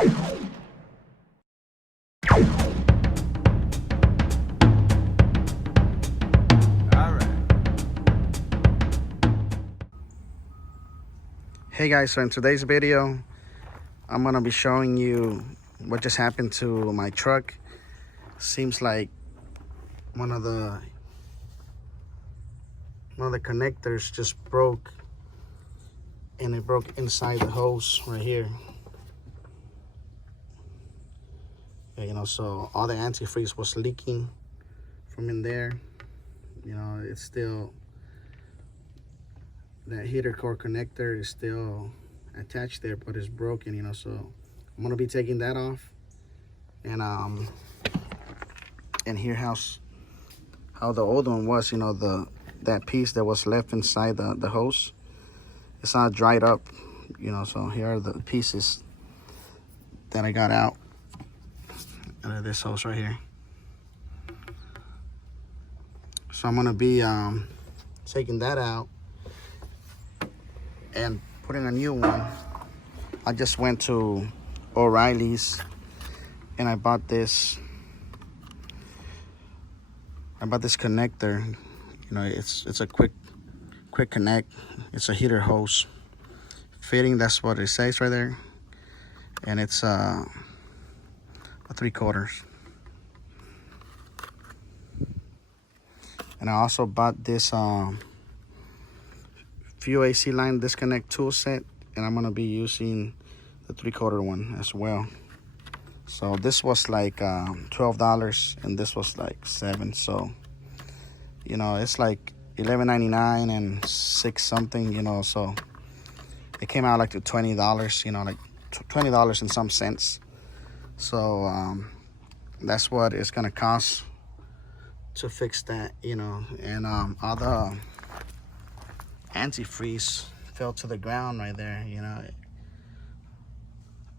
Hey guys, so in today's video, I'm gonna be showing you what just happened to my truck. Seems like one of the connectors just broke, and it broke inside the hose right here. Yeah, you know, so all the antifreeze was leaking from in there. You know, it's still, that heater core connector is still attached there, but it's broken, you know, so I'm gonna be taking that off, and here how the old one was, you know, that piece that was left inside the hose, it's not dried up, you know, so here are the pieces that I got out of this hose right here. So I'm gonna be taking that out and putting a new one. I just went to O'Reilly's and I bought this connector. You know, it's a quick connect. It's a heater hose fitting, that's what it says right there, and it's a 3/4. And I also bought this fuel AC line disconnect tool set, and I'm gonna be using the 3/4 one as well. So this was like $12 and this was like $7, so you know, it's like $11.99 and $6 something, you know, so it came out like to $20, you know, like $20 and some cents. So that's what it's gonna cost to fix that, you know. And all the antifreeze fell to the ground right there, you know.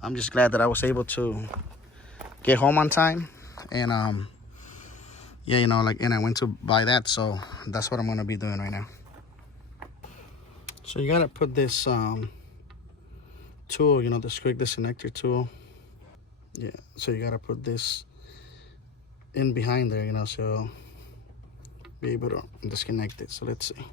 I'm just glad that I was able to get home on time, and yeah, you know, like, and I went to buy that, so that's what I'm gonna be doing right now. So you gotta put this tool, you know, this quick disconnector tool. Yeah, so you gotta put this in behind there, you know, so be able to disconnect it. So let's see.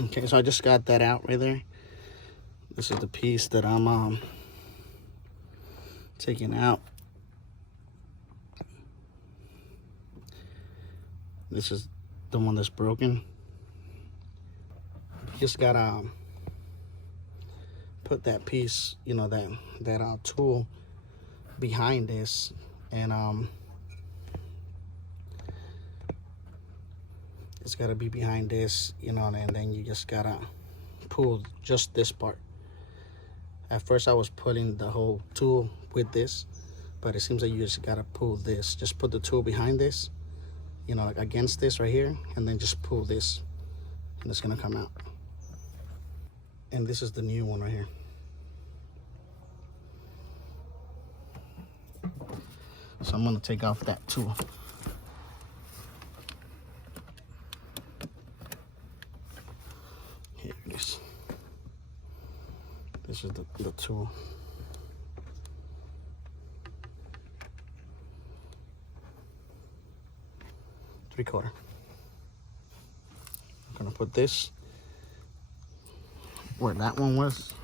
Okay, so I just got that out right there. This is the piece that I'm taking out. This is the one that's broken. You just gotta put that piece, you know, that tool behind this, and it's gotta be behind this, you know, and then you just gotta pull just this part. At first I was putting the whole tool with this, but it seems like you just gotta pull this. Just put the tool behind this, you know, like against this right here, and then just pull this, and it's gonna come out. And this is the new one right here. So I'm gonna take off that tool. Here it is. This is the tool. Three-quarter. I'm gonna put this where that one was.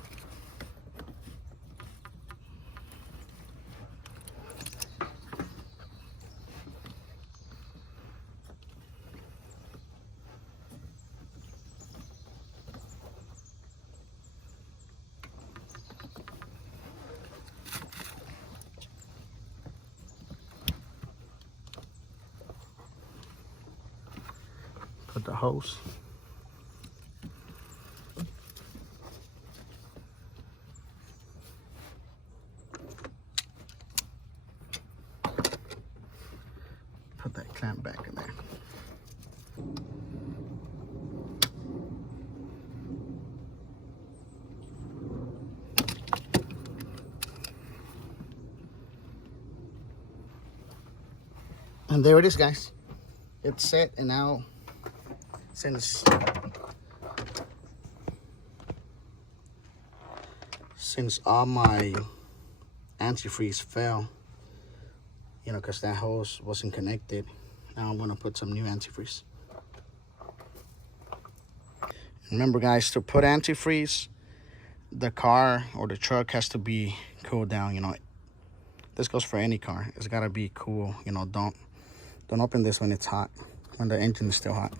Put the hose. Put that clamp back in there. And there it is, guys. It's set, and now since all my antifreeze fell, you know, because that hose wasn't connected, now I'm gonna put some new antifreeze. Remember, guys, to put antifreeze, the car or the truck has to be cooled down. You know, this goes for any car. It's gotta be cool. You know, don't open this when it's hot, when the engine is still hot.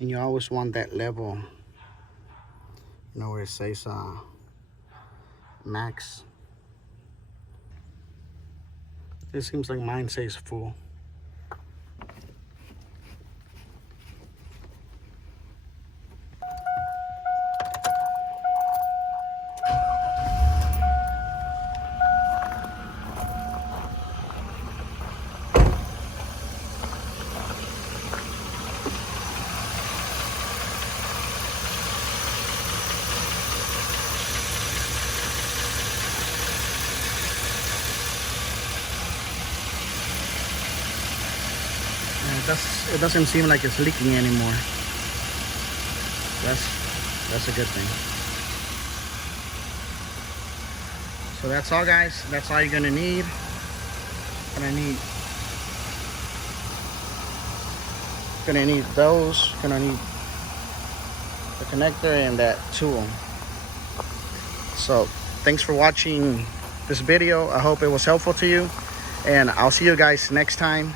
And you always want that level, you know, where it says max. It seems like mine says full. It doesn't seem like it's leaking anymore. That's a good thing. So that's all, guys. That's all you're gonna need. Gonna need those. Gonna need the connector and that tool. So thanks for watching this video. I hope it was helpful to you, and I'll see you guys next time.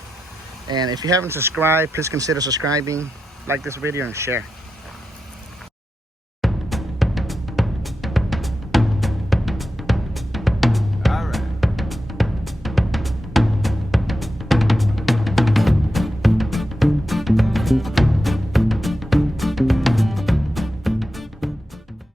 And if you haven't subscribed, please consider subscribing, like this video, and share.